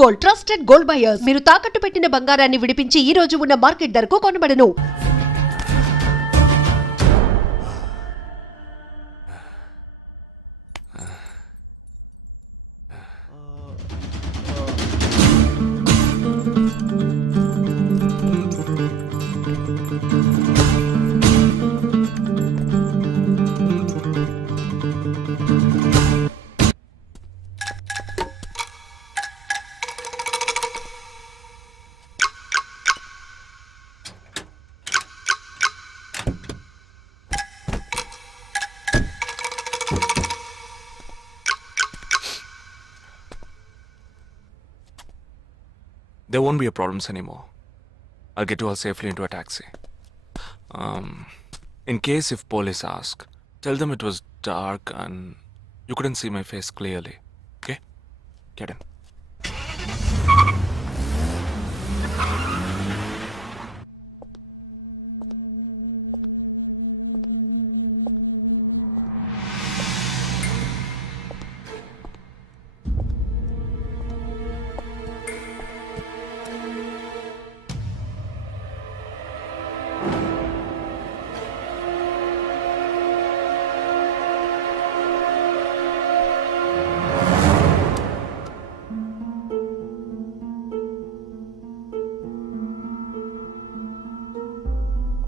Gold, trusted gold buyers. మీరు తాకట్టు పెట్టిన బంగారాన్ని విడిపించి ఈ రోజు ఉన్న మార్కెట్ ధరకు కొనబడను. There won't be a problems anymore. I'll get you all safely into a taxi. In case if police ask, tell them it was dark and you couldn't see my face clearly. Okay? Get in.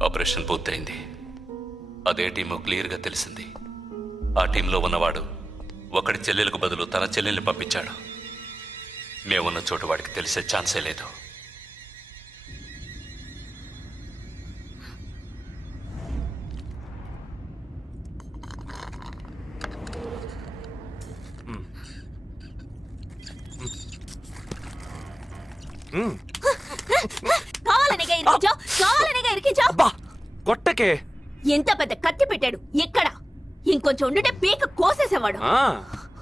Operation పూర్తయింది. అదే team క్లియర్గా తెలిసింది. ఆ టీంలో ఉన్నవాడు ఒకడి చెల్లెలకు బదులు తన చెల్లెల్ని పంపించాడు. మేమున్న చోటు వాడికి తెలిసే ఛాన్సే లేదు. కొట్టకే ఎంత పెద్ద కత్తి పెట్టాడు. ఎక్కడ ఇంకొంచెం ఉండుంటే పీక కోసేసేవాడు.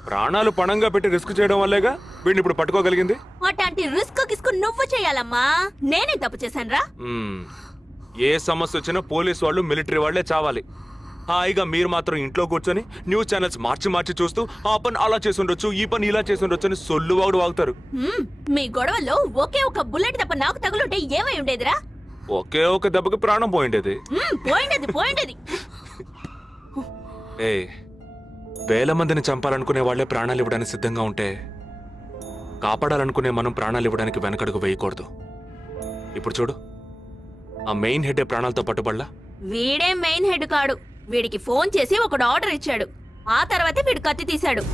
ప్రాణాలు పణంగా పెట్టి రిస్క్ చేయడం వల్లేగా వీడిని ఇప్పుడు పట్టుకోగలిగింది. అట్లాంటి రిస్క్ కిస్కు నువ్వు చేయాలమ్మా. నేనే తప్పు చేశానురా. ఏ సమస్య వచ్చినా పోలీసు వాళ్ళు మిలిటరీ వాళ్లే చావాలి. హాయిగా మీరు మాత్రం ఇంట్లో కూర్చొని న్యూస్ ఛానల్స్ మార్చి చూస్తూ ఆ పని అలా చేసుండొచ్చు, ఈ పని ఇలా చేసుండొచ్చు అని సొల్లు వాగుతారు. మీ గొడవలో ఒకే ఒక బుల్లెట్ తప్ప నాకు తగులుంటే ఏమై ఉండేదిరా? ఒకే ఒక దెబ్బకి ప్రాణం పోయిండేది. పోయిండేది. వేల మందిని చంపాలనుకునే వాళ్లే ప్రాణాలు ఇవ్వడానికి సిద్ధంగా ఉంటే కాపాడాలనుకునే మనం ప్రాణాలు ఇవ్వడానికి వెనకడుగు వేయకూడదు. ఇప్పుడు చూడు, ఆ మెయిన్ హెడ్ ప్రాణాలతో పట్టుబడలా. వీడే మెయిన్ హెడ్ కాడు. వీడికి ఫోన్ చేసి ఒకడు ఆర్డర్ ఇచ్చాడు. ఆ తర్వాతే వీడు కత్తి తీశాడు.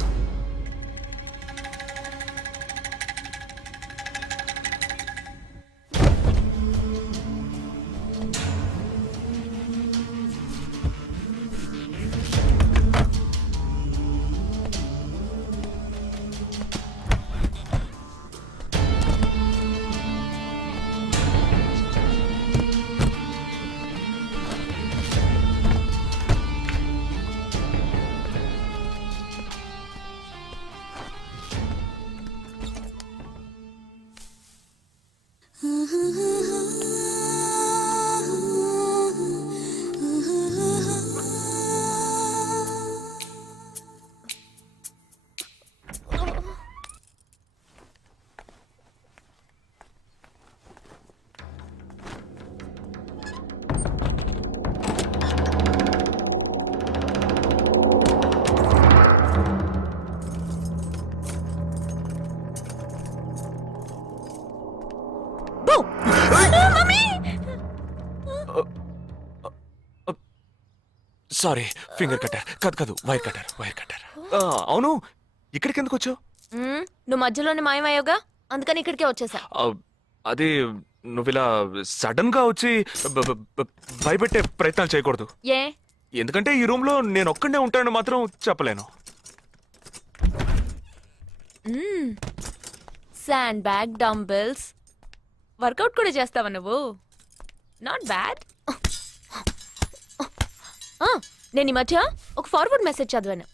సారీ, ఫింగర్ కట్టర్ కాదు వైర్ కట్టర్. అవును, ఇక్కడికి ఎందుకు వచ్చావు? నువ్వు మధ్యలోనే మాయమయ్యోగా, అందుకని ఇక్కడికే వచ్చేసా. అది నువ్వు ఇలా సడన్ గా వచ్చి భయపెట్టే ప్రయత్నాలు చేయకూడదు. ఎందుకంటే ఈ రూమ్ లో నేను ఒక్కడే ఉంటానని మాత్రం చెప్పలేను. శాండ్ బ్యాగ్, డంబెల్స్, వర్కౌట్ కూడా చేస్తావా నువ్వు? Not bad. నేను ఈ మధ్య ఒక ఫార్వర్డ్ మెసేజ్ చదివాను.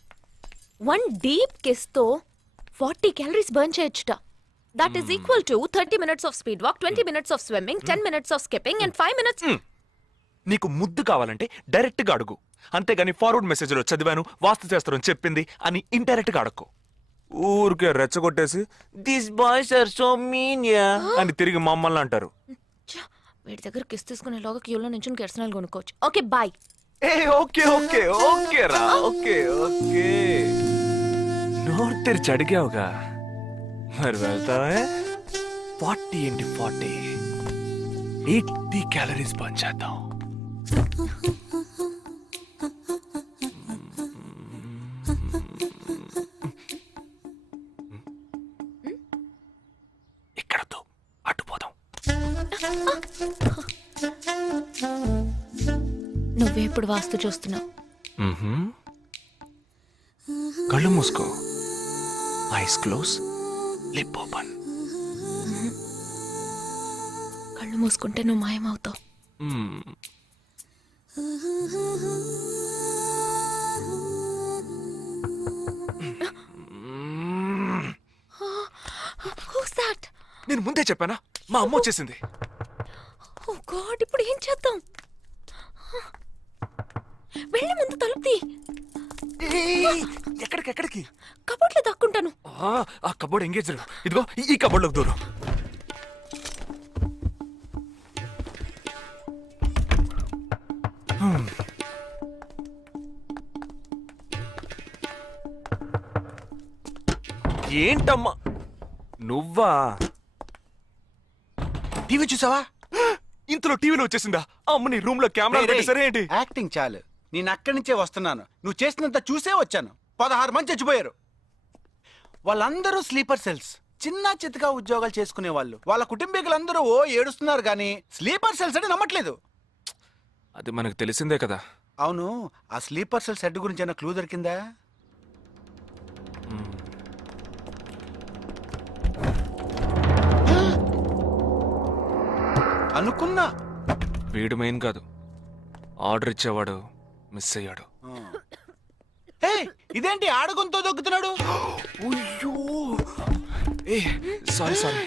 1 డీప్ కిస్ తో 40 క్యాలరీస్ బర్న్ చేయొచ్చుట. That is equal to 30 minutes of speed walk, 20 minutes of swimming, 10 minutes of skipping and 5 minutes. నీకు ముద్దు కావాలంటే డైరెక్ట్ గా అడుగు, అంతేగాని ఫార్వర్డ్ మెసేజ్ లో చదివాను వాస్తు శాస్త్రం చెప్పింది అని ఇండైరెక్ట్ గా అడక్కు. ఊరికే రెచ్చగొట్టేసి this boys are so mean yeah అని తిరిగి మమ్మల్ని అంటారు. ఛ, వీడి దగ్గర కిస్ తీసుకునేలోగా క్యూలో నుంచి కెరసనాలు కొనుక్కోవచ్చు. Okay boy. ఏ ఓకే ఓకే ఓకే రా ఓకే ఓకే నోరు తెరిచి అడిగావుగా మరి వెళ్తావే. 40 into 40 80 క్యాలరీస్ బర్న్ చేద్దాం. ఇక్కడతో అటు పోదాం. నువ్వే ఇప్పుడు వాస్తు చూస్తున్నావు. కళ్ళు మూసుకో, ఐస్ క్లోజ్, లిప్ ఓపెన్. కళ్ళు మూసుకుంటే నువ్వు మాయమవుతావు. Who's that? నేను ముందే చెప్పానా, మా అమ్మ వచ్చేసింది. ఓ గాడ్, ఇప్పుడు ఏం చేద్దాం? వెళ్ళి ముందు తలుపు తీ. ఎక్కడికి? కబోర్డ్లో దాక్కుంటాను. ఆ కబోర్డ్ ఎంగేజ్. ఇదిగో ఈ కబోర్డ్లోకి దూరం. ఏంటమ్మా నువ్వా? టీవీ చూసావా? ఇంతలో టీవీలో వచ్చేసిందా? అమ్మని రూమ్ లో కెమెరా పెట్టేసరే ఏంటి? యాక్టింగ్ చాలు. నేను అక్కడి నుంచే వస్తున్నాను. నువ్వు చేసినంత చూసే వచ్చాను. 16 మంది చచ్చిపోయారు. వాళ్ళందరూ స్లీపర్ సెల్స్. చిన్న చితగా ఉద్యోగాలు చేసుకునే వాళ్ళు. వాళ్ళ కుటుంబీకులందరూ ఏడుస్తున్నారు కానీ స్లీపర్ సెల్స్ అని నమ్మట్లేదు. అది మనకు తెలిసిందే కదా. అవును, ఆ స్లీపర్ సెల్స్ హెడ్ గురించి ఏమైనా క్లూ దొరికిందా? అనుకున్నా. వీడు మెయిన్ కాదు, ఆర్డర్ ఇచ్చేవాడు మిస్ అయ్యాడు. హే, ఇదేంటి ఆడగొంతో దొక్కుతున్నాడు? అయ్యో ఏ సారీ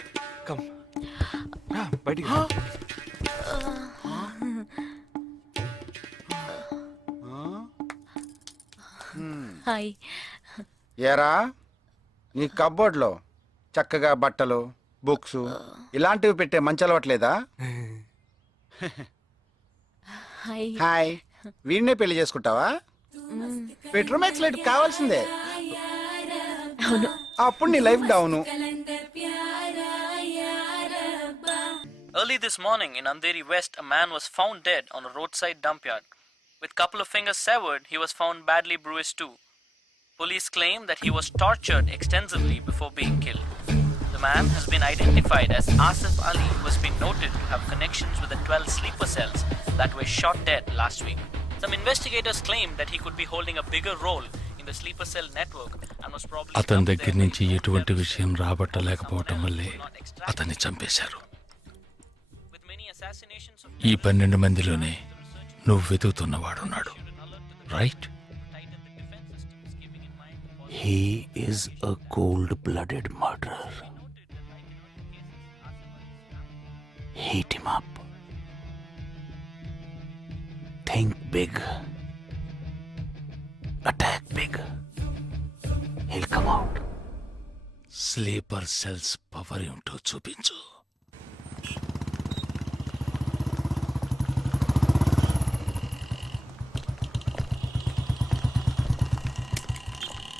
కమ్ బయటికి. హాయ్. ఏరా, నీ కబ్బోర్డ్లో చక్కగా బట్టలు, బుక్స్ ఇలాంటివి పెట్టే మంచి అలవట్లేదా? హాయ్. హాయ్, వీడినే పెళ్లి చేసుకుంటావా? పెట్రోమాక్స్ లైట్ కావాల్సిందే. అవును. అప్పుడు నీ life down. Early this morning in Andheri West, a man was found dead on a roadside dump yard. With couple of fingers severed, he was found badly bruised too. Police claim that he was tortured extensively before being killed. The man has been identified as Asif Ali, who has been noted to have connections with the 12 sleeper cells that were shot dead last week. Some investigators claim that he could be holding a bigger role in the sleeper cell network and was probably అతని దగ్గర నుంచి ఎటువంటి విషయం రాబట్టలేకపోవటం వల్లే అతన్ని చంపేశారు. with many assassinations of ఈ 12 మందిలోనే నువ్వు వెతుకుతున్నవాడున్నాడు, right? He is a cold-blooded murderer. Heat him up. Think big. Attack big. He'll come out. Sleeper cells power ఏంటో చూపించు.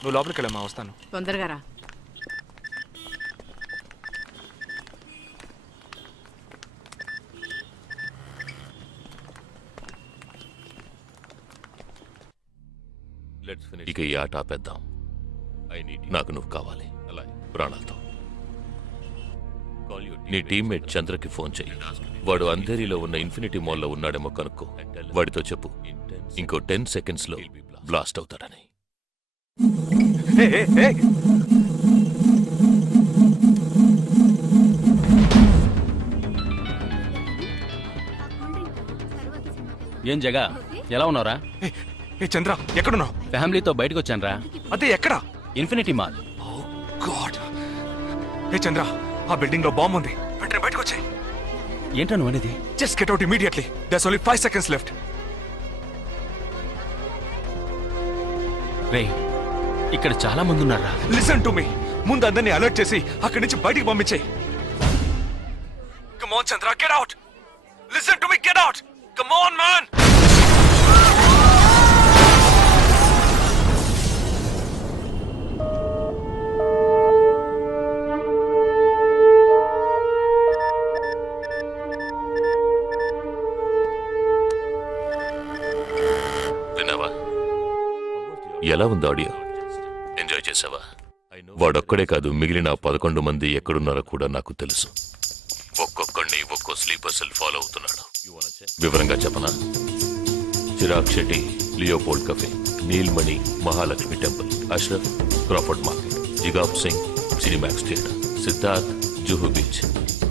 నువ్వు లోపలికి వెళ్ళమ్మా, వస్తాను. తొందరగా రా. ఇక ఈ ఆట ఆపేద్దాం. నాకు నువ్వు కావాలి, ప్రాణాలతో. నీ టీమ్మేట్ చంద్రకి ఫోన్ చెయ్యి. వాడు అంధేరిలో ఉన్న ఇన్ఫినిటీ మాల్లో ఉన్నాడేమో కనుక్కో. వాడితో చెప్పు ఇంకో 10 seconds లో బ్లాస్ట్ అవుతాడని. ఏం జగా, ఎలా ఉన్నారా? ఏ చంద్ర, ఎక్కడున్నావు? ఫ్యామిలీతో బయటకు వచ్చానరా. అదే ఎక్కడా? Infinity mall. గాడ్. ఏ చంద్ర, ఆ బిల్డింగ్ లో బాంబు ఉంది. వెంటనే బయటకు వచ్చాయి. ఏంటా నువ్వు అనేది? Just get out immediately. There's only 5 seconds left. రేయ్, ఇక్కడ చాలా మంది ఉన్నారా? Listen to me. ముందు అందరినీ అలర్ట్ చేసి అక్కడి నుంచి బయటికి పంపించే. Come on, Chandra, get out! Listen to me, get out! Come on, man! విన్నావా? ఎలా ఉంది ఆడియో? ఎంజాయ్ చేసావా? వాడొక్కడే కాదు, మిగిలిన 11 మంది ఎక్కడున్నారో కూడా నాకు తెలుసు. ఒక్కొక్కడిని ఒక్కో స్లీపర్ సెల్ ఫాలో అవుతున్నాడు. వివరంగా చెప్పనా? Chirag Shetty, Leopold cafe, Neelmani, Mahalakshmi temple, Ashraf, Crawford market, జిగాబ్ Singh, Cinemax theatre, Siddharth, Juhu beach,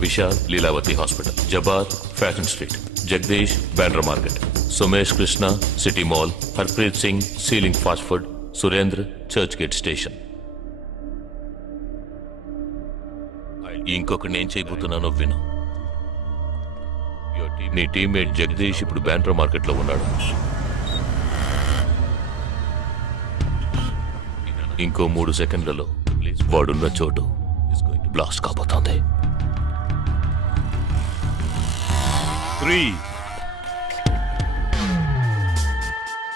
Vishal, Lilavati hospital, జబాద్, fashion street, Jagdish, Bandra market, Sumesh Krishna, city mall, Harpreet Singh, ceiling fast food, Surendra, Churchgate station. ఇంకొకటి నేను చేయబోతున్నానో విను. నీ టీమ్మేట్ జగదీష్ ఇప్పుడు బ్యాండ్రా మార్కెట్ లో ఉన్నాడు. ఇంకో 3 సెకండ్లలో వాడున్న చోటు బ్లాస్ట్ కాబోతోంది. 3,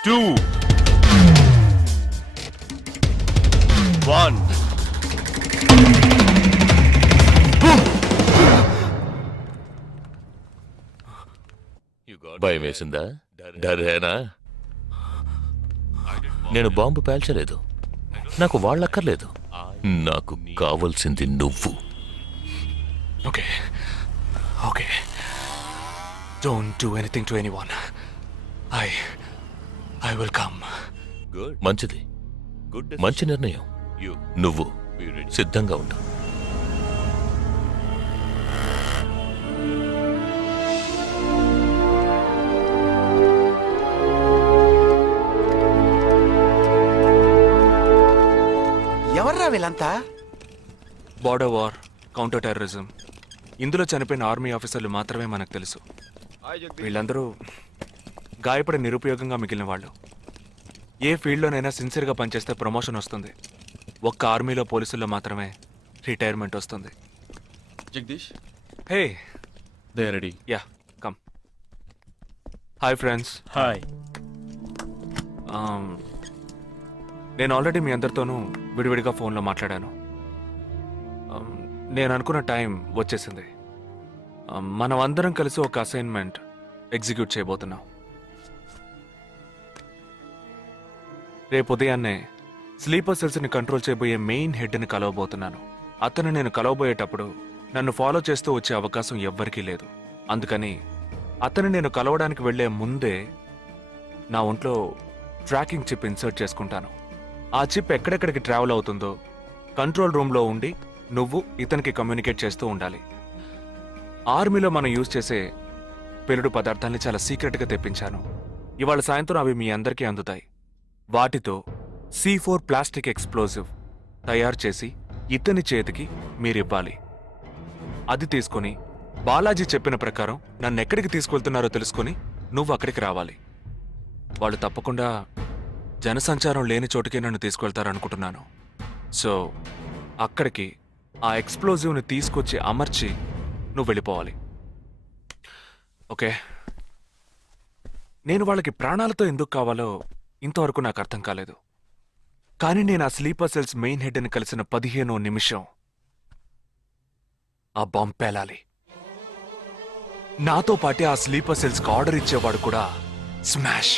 2, 1. భయం వేసిందా? డరేనా? నేను బాంబు పేల్చలేదు. నాకు వాళ్ళక్కర్లేదు. నాకు కావలసింది నువ్వు. Okay. Okay. Don't do anything to anyone. I will come. మంచిది. మంచి నిర్ణయం. నువ్వు సిద్ధంగా ఉండు. ఎవర్రా వీళ్ళంతా? బార్డర్ వార్, కౌంటర్ టెర్రరిజం, ఇందులో చనిపోయిన ఆర్మీ ఆఫీసర్లు మాత్రమే మనకు తెలుసు. వీళ్ళందరూ గాయపడి నిరుపయోగంగా మిగిలిన వాళ్ళు. ఏ ఫీల్డ్లోనైనా సిన్సియర్గా పనిచేస్తే ప్రమోషన్ వస్తుంది. ఒక్క ఆర్మీలో పోలీసుల్లో మాత్రమే రిటైర్మెంట్ వస్తుంది. Jagdish, hey, they ready. Yeah, come. Hi friends. Hi. నేను ఆల్రెడీ మీ అందరితోనూ విడివిడిగా ఫోన్లో మాట్లాడాను. నేను అనుకున్న టైం వచ్చేసింది. మనం అందరం కలిసి ఒక అసైన్మెంట్ ఎగ్జిక్యూట్ చేయబోతున్నాం. రేపు ఉదయాన్నే స్లీపర్ సెల్స్ని కంట్రోల్ చేయబోయే మెయిన్ హెడ్ని కలవబోతున్నాను. అతను నేను కలవబోయేటప్పుడు నన్ను ఫాలో చేస్తూ వచ్చే అవకాశం ఎవ్వరికీ లేదు. అందుకని అతను నేను కలవడానికి వెళ్లే ముందే నా ఒంట్లో ట్రాకింగ్ చిప్ ఇన్సర్ట్ చేసుకుంటాను. ఆ చిప్ ఎక్కడెక్కడికి ట్రావెల్ అవుతుందో కంట్రోల్ రూమ్లో ఉండి నువ్వు ఇతనికి కమ్యూనికేట్ చేస్తూ ఉండాలి. ఆర్మీలో మనం యూజ్ చేసే పెలుడు పదార్థాన్ని చాలా సీక్రెట్గా తెప్పించాను. ఇవాళ సాయంత్రం అవి మీ అందరికీ అందుతాయి. వాటితో C4 ప్లాస్టిక్ ఎక్స్ప్లోజివ్ తయారు చేసి ఇతని చేతికి మీరివ్వాలి. అది తీసుకుని బాలాజీ చెప్పిన ప్రకారం నన్ను ఎక్కడికి తీసుకెళ్తున్నారో తెలుసుకుని నువ్వు అక్కడికి రావాలి. వాళ్ళు తప్పకుండా జనసంచారం లేని చోటుకే నన్ను తీసుకెళ్తారనుకుంటున్నాను. సో అక్కడికి ఆ ఎక్స్ప్లోజివ్ని తీసుకొచ్చి అమర్చి నువ్వు వెళ్ళిపోవాలి. ఓకే? నేను వాళ్ళకి ప్రాణాలతో ఎందుకు కావాలో ఇంతవరకు నాకు అర్థం కాలేదు. కానీ నేను ఆ స్లీపర్ సెల్స్ మెయిన్ హెడ్ని కలిసిన 15వ నిమిషం ఆ బాంబ్ పేలాలి. నాతో పాటే ఆ స్లీపర్ సెల్స్కి ఆర్డర్ ఇచ్చేవాడు కూడా స్మాష్.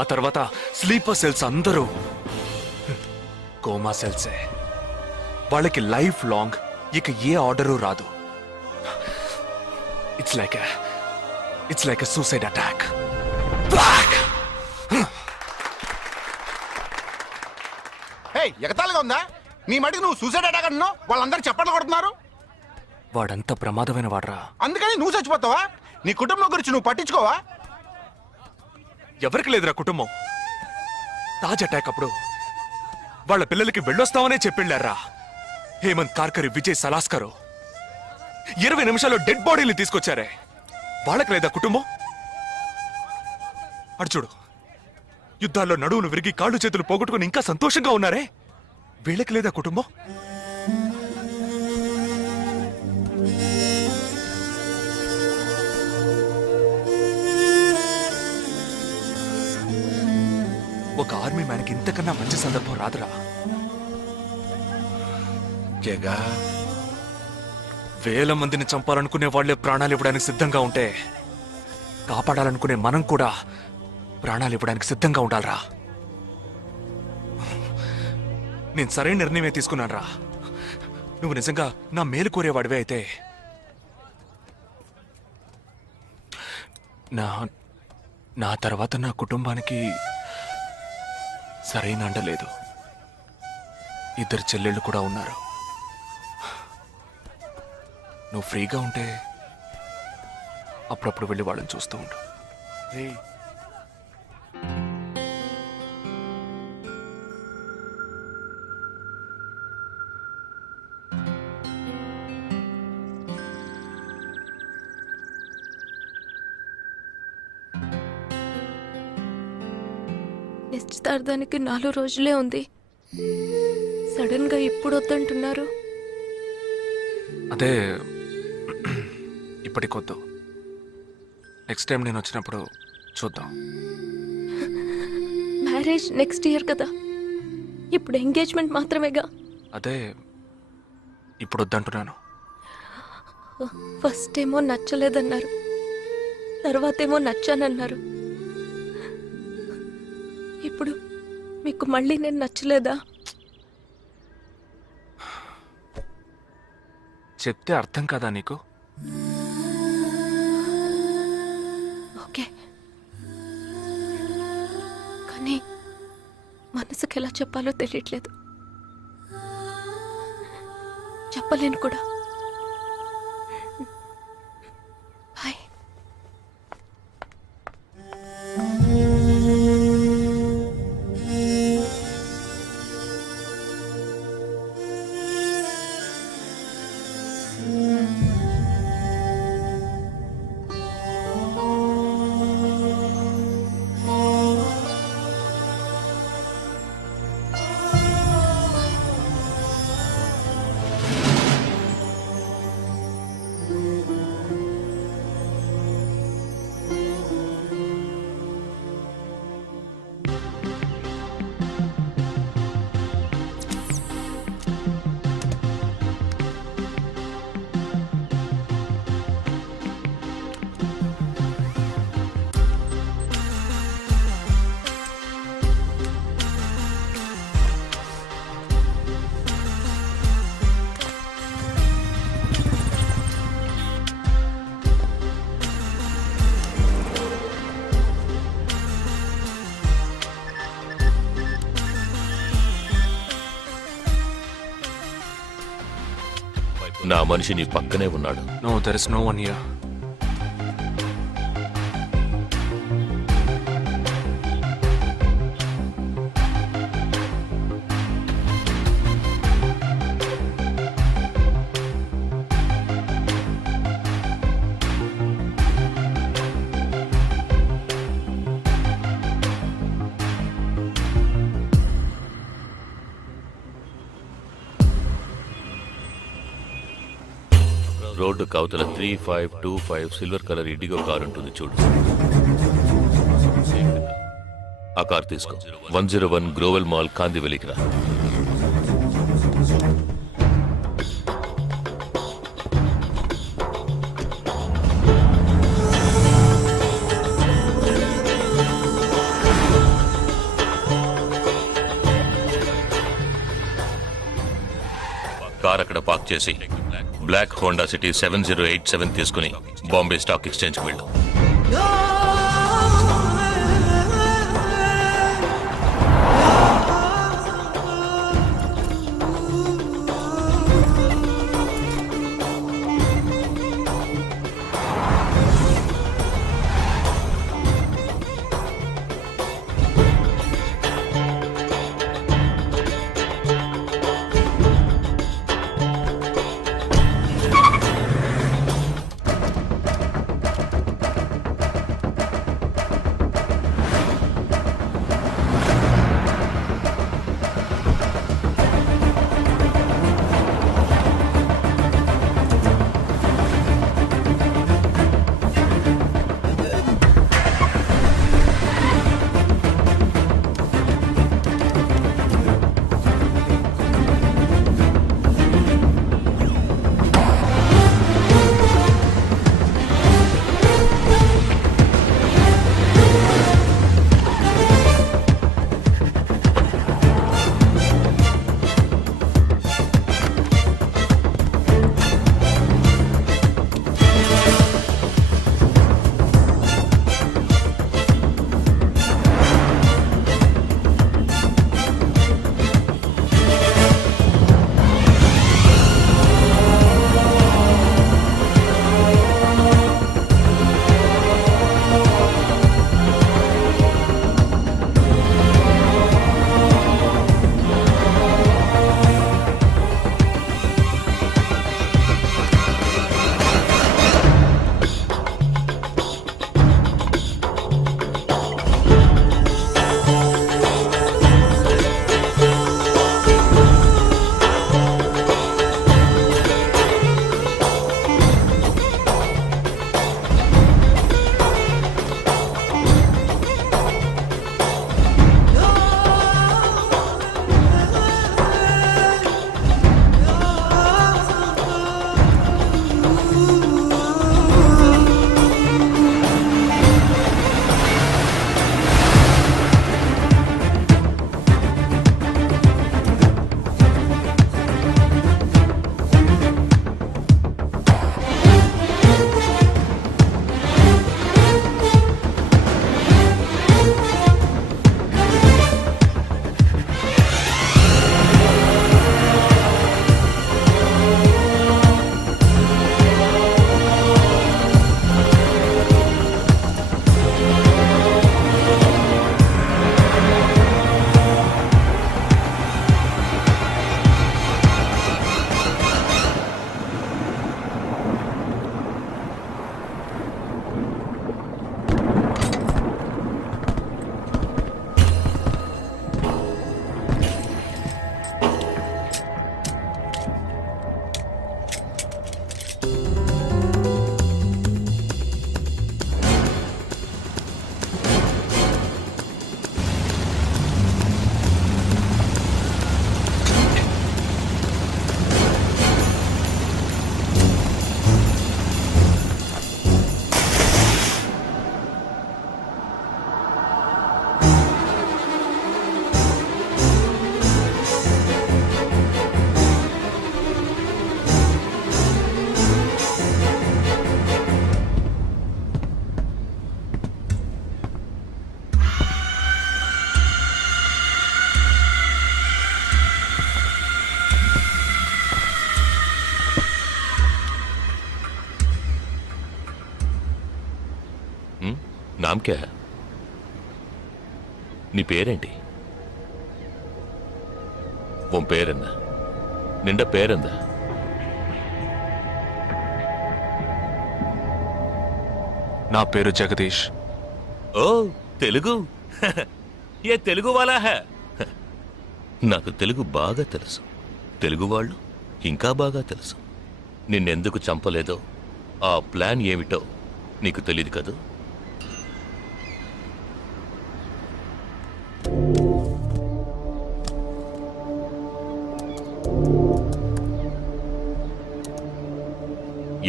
ఆ తర్వాత స్లీపర్ సెల్స్ అందరూ కోమా సెల్సే. వాళ్ళకి లైఫ్ లాంగ్ ఇక ఏ ఆర్డరు రాదు. It's like a suicide attack. ఎగతాళిగా ఉందా? నీ మటుకు నువ్వు సూసైడ్ అటాక్ అంటున్నావు, వాళ్ళందరూ చప్పట్లు కొడుతున్నారు. వాడంత ప్రమాదమైన వాడరా. అందుకని నువ్వు చచ్చిపోతావా? నీ కుటుంబం గురించి నువ్వు పట్టించుకోవా? ఎవరికి లేదురా కుటుంబం. తాజ్ అటాక్ అప్పుడు వాళ్ళ పిల్లలకి వెళ్ళొస్తామనే చెప్పెళ్ళారా. హేమంత్ కార్కరి, విజయ్ సలాస్కరు 20 నిమిషాల్లో డెడ్ బాడీని తీసుకొచ్చారే. వాళ్ళకి లేదా కుటుంబం? అడు చూడు, యుద్ధాల్లో నడువులు విరిగి కాళ్ళు చేతులు పోగొట్టుకుని ఇంకా సంతోషంగా ఉన్నారే. వీళ్ళకి లేదా కుటుంబం? ఒక ఆర్మీ మ్యాన్కి ఇంతకన్నా మంచి సందర్భం రాదురా. జగా, వేల మందిని చంపాలనుకునే వాళ్లే ప్రాణాలు ఇవ్వడానికి సిద్ధంగా ఉంటే కాపాడాలనుకునే మనం కూడా ప్రాణాలు ఇవ్వడానికి సిద్ధంగా ఉండాలిరా. నేను సరైన నిర్ణయమే తీసుకున్నానురా. నువ్వు నిజంగా నా మేలు కోరేవాడివే అయితే నా తర్వాత నా కుటుంబానికి సరైన అండ లేదు. 2 చెల్లెళ్ళు కూడా ఉన్నారు. నువ్వు ఫ్రీగా ఉంటే అప్పుడప్పుడు వెళ్ళి వాళ్ళని చూస్తూ ఉండు. నిశ్చితార్థానికి 4 రోజులే ఉంది. సడన్ గా ఇప్పుడు వద్దంటున్నారు. అదే ఇప్పటికొద్దు. నెక్స్ట్ టైం నేను వచ్చినప్పుడు చూద్దాం. మ్యారేజ్ నెక్స్ట్ ఇయర్ కదా, ఇప్పుడు ఎంగేజ్మెంట్ మాత్రమేగా. అదే ఇప్పుడు వద్దంటున్నాను. ఫస్ట్ ఏమో నచ్చలేదన్నారు, తర్వాతేమో నచ్చానన్నారు. ఇప్పుడు మీకు మళ్ళీ నేను నచ్చలేదా? చెప్తే అర్థం కాదా నీకు? ఓకే, కానీ మనసుకి ఎలా చెప్పాలో తెలియట్లేదు. చెప్పలేను కూడా. బాయ్. నా మనిషి నీ పక్కనే ఉన్నాడు. No, there is no one here. Road కవతల 3525 సిల్వర్ కలర్ ఇండిగో కార్ ఉంటుంది చూడు. ఆ కార్ తీసుకో. 101 గ్రోవెల్ మాల్ కాందివెలికి రా. కార్ అక్కడ పార్క్ చేసి బ్లాక్ హోండా సిటీ 7087 తీసుకుని బాంబే స్టాక్ ఎక్స్చేంజ్కి వెళ్ళు. నామ్ క్యా హై? నీ పేరేంటి? ఉన్ పేరెన్న? నిండా పేరెందా? నా పేరు జగదీష్. ఓ తెలుగు. ఏ తెలుగు వాలా హై? నాకు తెలుగు బాగా తెలుసు. తెలుగు వాళ్ళు ఇంకా బాగా తెలుసు. నిన్నెందుకు చంపలేదో, ఆ ప్లాన్ ఏమిటో నీకు తెలియదు కదూ?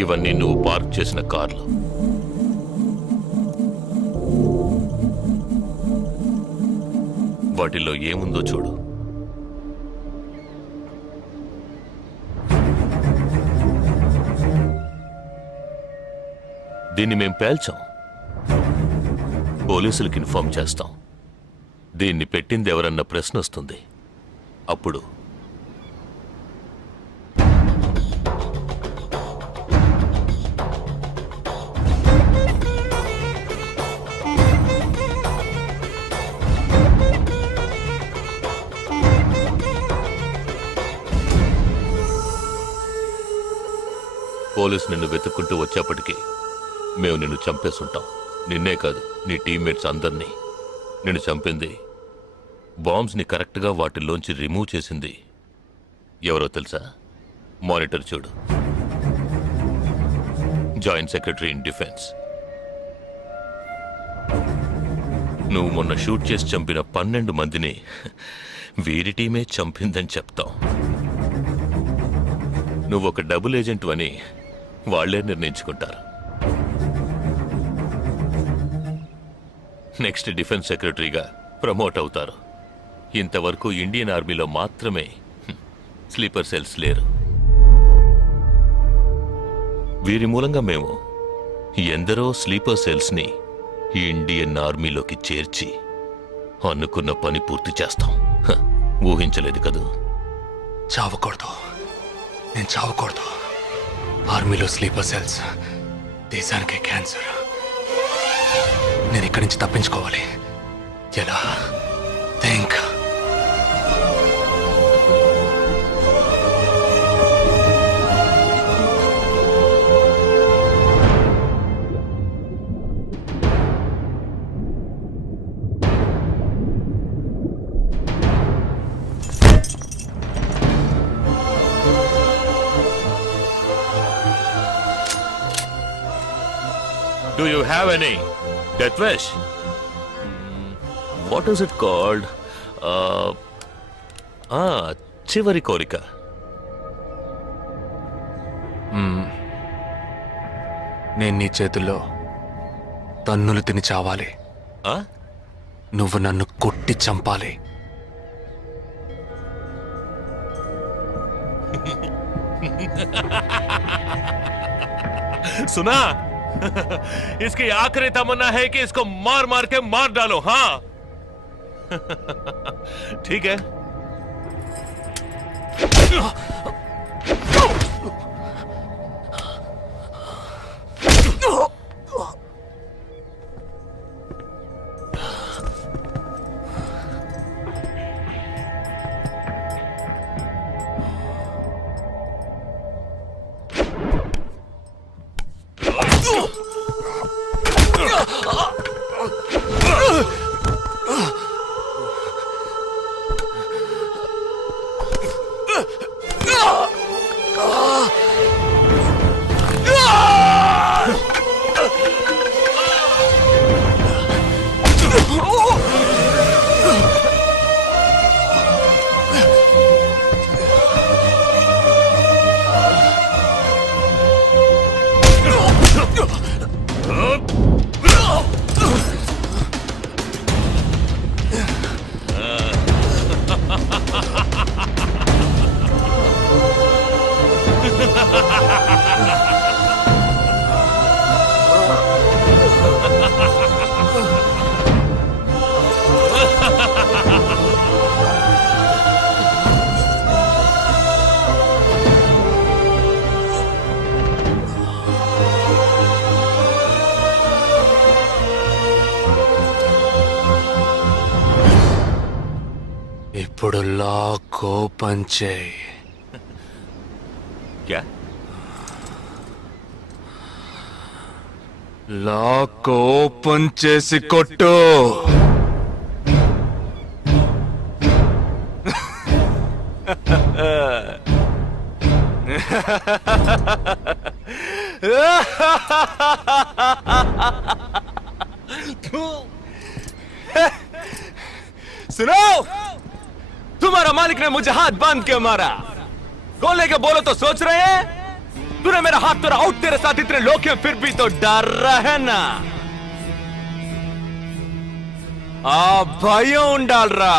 ఇవన్నీ నువ్వు పార్క్ చేసిన కార్లు. వాటిల్లో ఏముందో చూడు. దీన్ని మేం పేల్చాం. పోలీసులకు ఇన్ఫార్మ్ చేస్తాం. దీన్ని పెట్టింది ఎవరన్న ప్రశ్న వస్తుంది. అప్పుడు పోలీసు నిన్ను వెతుక్కుంటూ వచ్చేప్పటికీ మేము నిన్ను చంపేసుంటాం. నిన్నే కాదు, నీ టీమ్మేట్స్ అందరినీ. నిన్ను చంపింది, బాంబ్స్ని కరెక్ట్గా వాటిల్లోంచి రిమూవ్ చేసింది ఎవరో తెలుసా? మానిటర్ చూడు. Joint secretary in defence. నువ్వు మొన్న షూట్ చేసి చంపిన 12 మందిని వీరి టీమే చంపిందని చెప్తాం. నువ్వు ఒక డబుల్ ఏజెంట్ అని వాళ్లే నిర్ణయించుకుంటారు. నెక్స్ట్ డిఫెన్స్ సెక్రటరీగా ప్రమోట్ అవుతారు. ఇంతవరకు ఇండియన్ ఆర్మీలో మాత్రమే స్లీపర్ సెల్స్ లేరు. వీరి మూలంగా మేము ఎందరో స్లీపర్ సెల్స్ని ఇండియన్ ఆర్మీలోకి చేర్చి అనుకున్న పని పూర్తి చేస్తాం. ఊహించలేదు కదూ? చావకూడదు, నేను చావకూడదు. ఆర్మీలో స్లీపర్ సెల్స్ దేశానికే క్యాన్సర్. నేను ఇక్కడి నుంచి తప్పించుకోవాలి. ఎలా? Think. Do you have any death wish? What is it called? చివరి కోరిక. నేను నీ చేతుల్లో తన్నులు తిని చావాలి. నువ్వు నన్ను కొట్టి చంపాలి. सुना? इसकी आखिरी तमन्ना है कि इसको मार मार के मार डालो. हाँ ठीक है. ఇప్పుడు లాక్ ఓపెన్ చేయి. క్యా లాక్ ఓపెన్ చేసి కొట్టు. सुनो, तुम्हारा मालिक ने मुझे हाथ बांध के मारा. कौन लेके बोलो तो सोच रहे हैं? तूने मेरा हाथ तोड़ा आउट, तेरे साथ इतने लोग हैं फिर भी तो डर रहा है ना. आ భయం ఉండాలరా.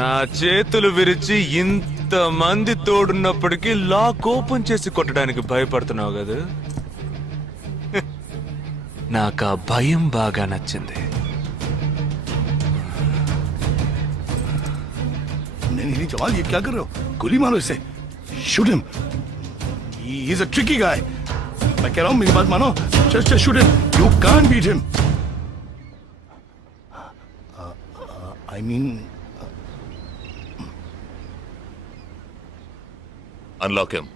నా చేతులు విరిచి ఇంతమంది తోడున్నప్పటికీ లాక్ ఓపెన్ చేసి కొట్టడానికి భయపడుతున్నావు కదా. నాకు ఆ భయం బాగా నచ్చింది. नहीं जवान, ये क्या कर रहे हो? गोली मारो इसे. Shoot him. He is a tricky guy. मैं कह रहा हूं, मेरी बात मानो. Just shoot him. You can't beat him. I mean unlock him.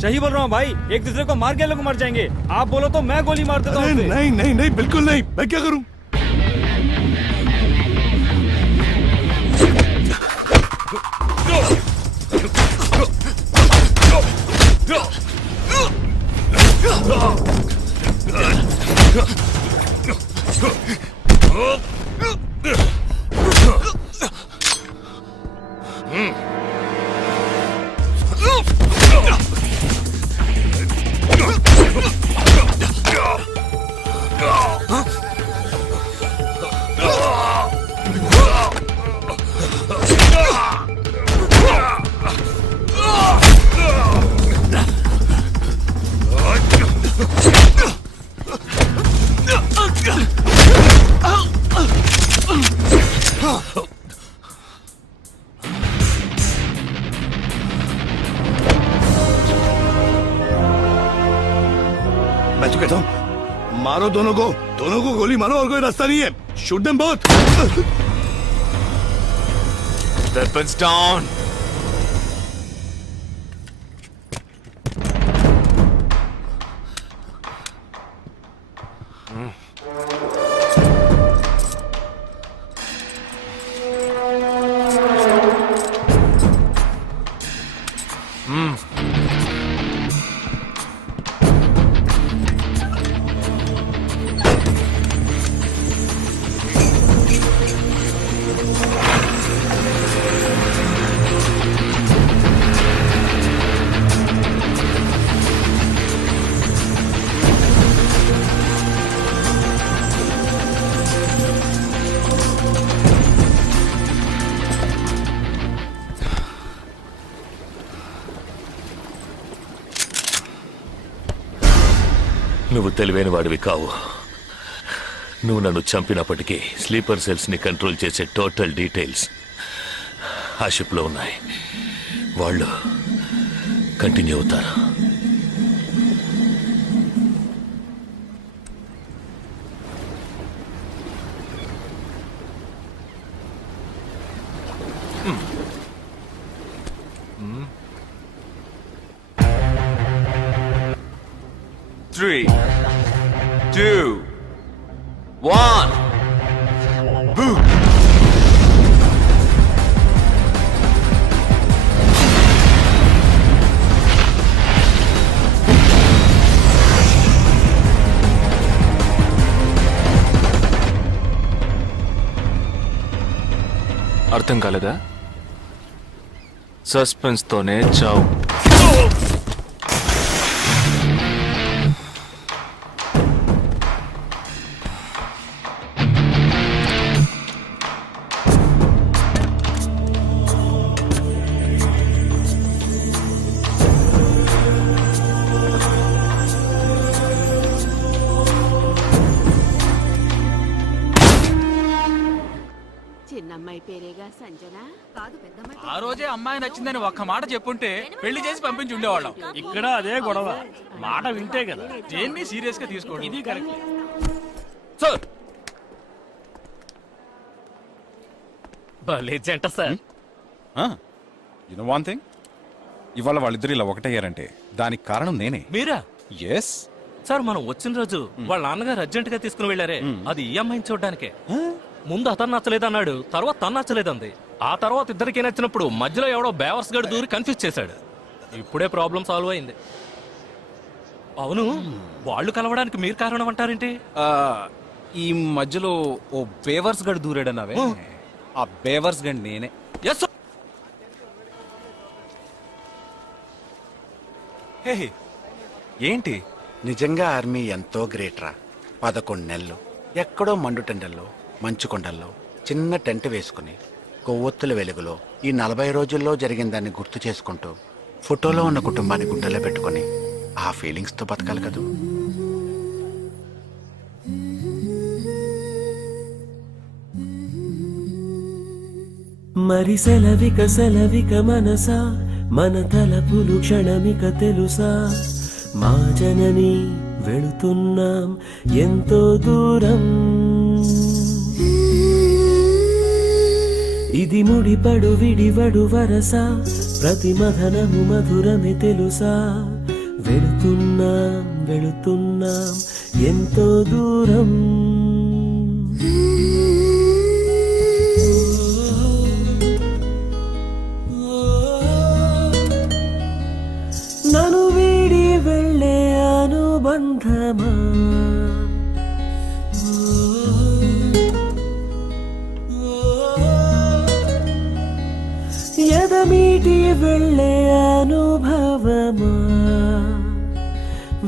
सही बोल रहा हूँ भाई, एक दूसरे को मार के लोग मर जाएंगे. आप बोलो तो मैं गोली मार देता हूँ. नहीं नहीं नहीं, बिल्कुल नहीं. मैं क्या करूं? मैं तो कहता हूँ मारो दोनों को गोली मारो और कोई रास्ता नहीं है shoot them both Weapons down. నువ్వు తెలివైన వాడివి కావు. నువ్వు నన్ను చంపినప్పటికీ స్లీపర్ సెల్స్ని కంట్రోల్ చేసే టోటల్ డీటెయిల్స్ ఆ షిప్లో ఉన్నాయి. వాళ్ళు కంటిన్యూ అవుతారు. Three, two, one. Boom. అర్థం కాలేదా? సస్పెన్స్ తోనే చావు. చిన్నమ్మాయి పేరేగా సంజన కాదు పెద్దమ్మాయి. ఆ రోజే అమ్మాయి నచ్చిందని ఒక్క మాట చెప్పుంటే పెళ్లి చేసి పంపించి ఉండేవాళ్ళం. ఇక్కడ అదే గొడవ. మాట వింటే కదా దేన్ని సీరియస్ గా తీసుకోండి. ఇది కరెక్ట్ సార్. భలే జంట sir. You know one thing, ఇవాళ వాళ్ళిద్దరు ఇలా ఒకటయ్యారంటే దానికి కారణం నేనే. మీరా? ఎస్ సార్, మనం వచ్చిన రోజు వాళ్ళ నాన్నగారు అర్జెంట్ గా తీసుకుని వెళ్ళారే, అది ఈ అమ్మాయిని చూడడానికే. ముందు అతను నచ్చలేదన్నాడు, తర్వాత తను నచ్చలేదంది. ఆ తర్వాత ఇద్దరికి నచ్చినప్పుడు మధ్యలో ఎవడో బేవర్స్ గడు దూరి కన్ఫ్యూజ్ చేశాడు. ఇప్పుడే ప్రాబ్లం సాల్వ్ అయింది. అవును, వాళ్ళు కలవడానికి మీరు కారణం అంటారేంటి? ఈ మధ్యలో ఓ బేవర్స్ గడు దూరాడన్నావే, ఆ బేవర్స్ గడ్ నేనే. ఎస్. హే, ఏంటి? నిజంగా ఆర్మీ ఎంతో గ్రేట్ రా. 11 నెలలు ఎక్కడో మండుటెండల్లో మంచు కొండల్లో చిన్న టెంట్ వేసుకుని కొవ్వొత్తుల వెలుగులో ఈ 40 రోజుల్లో జరిగిన దాన్ని గుర్తు చేసుకుంటూ ఫోటోలో ఉన్న కుటుంబాన్ని గుండెలో పెట్టుకొని ఆ ఫీలింగ్స్తో బతకాలి కదూ. మరి సెలవిక మనసా మన తలపులు క్షణమిక తెలుసా మా జనని వెళుతున్నాం ఎంతో దూరం ఇది ముడిపడు విడివడు వరస ప్రతి మధనము మధురమే తెలుసా వెళుతున్నాం ఎంతో దూరం నన్ను వీడి వెళ్ళే అనుబంధమా ఎదమీటి వెళ్ళే అనుభవమా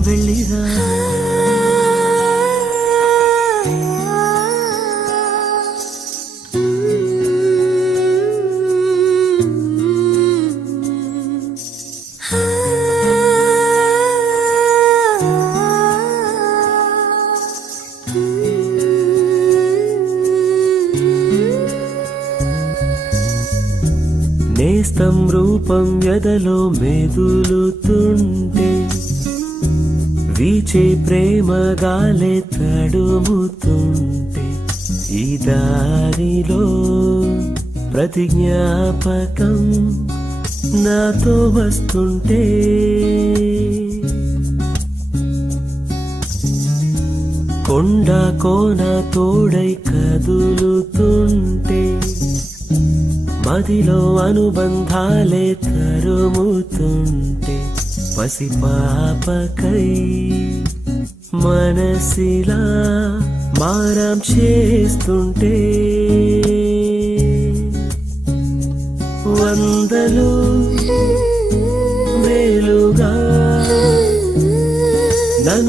వెళ్ళిరా నేస్తం రూపం ఎదలో మెదులుతుంటే వీచే ప్రేమ గాలే తడుముతుంటే ఈ దారిలో ప్రతి జ్ఞాపకం నాతో వస్తుంటే కొండ కోన తోడై కదులుతుంటే మదిలో అనుబంధాలే తరుముతుంటే పసిపాపకై మనసిలా మారం చేస్తుంటే వందలు